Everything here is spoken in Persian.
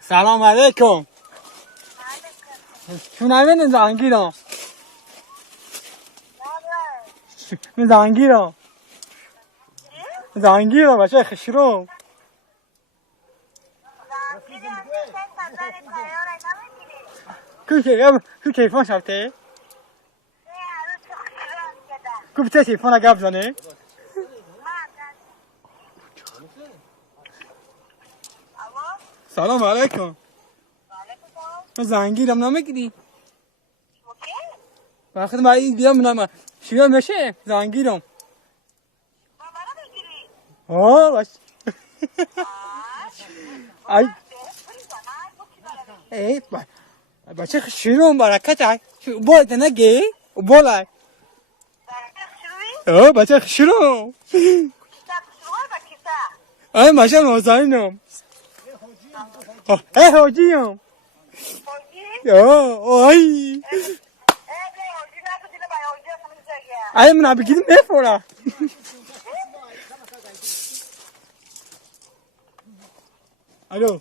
سلام علیکم. شنوین زنگیرم. زنگیرم. زنگیرم بچه خشروم. کو تلفن شبته؟ کو بچه تلفن اگه بزنه؟ سلام علیکم. زنگیرم نمیگیری؟ وقتی من این بیام نمه شیرم بشه زنگیرم. آه باش. ای بچه خشروم برکت های باید نگی بالای بچه خشروم ای ماشم نازنینم ای حاجیم ای ای من بگیریم میفورم الو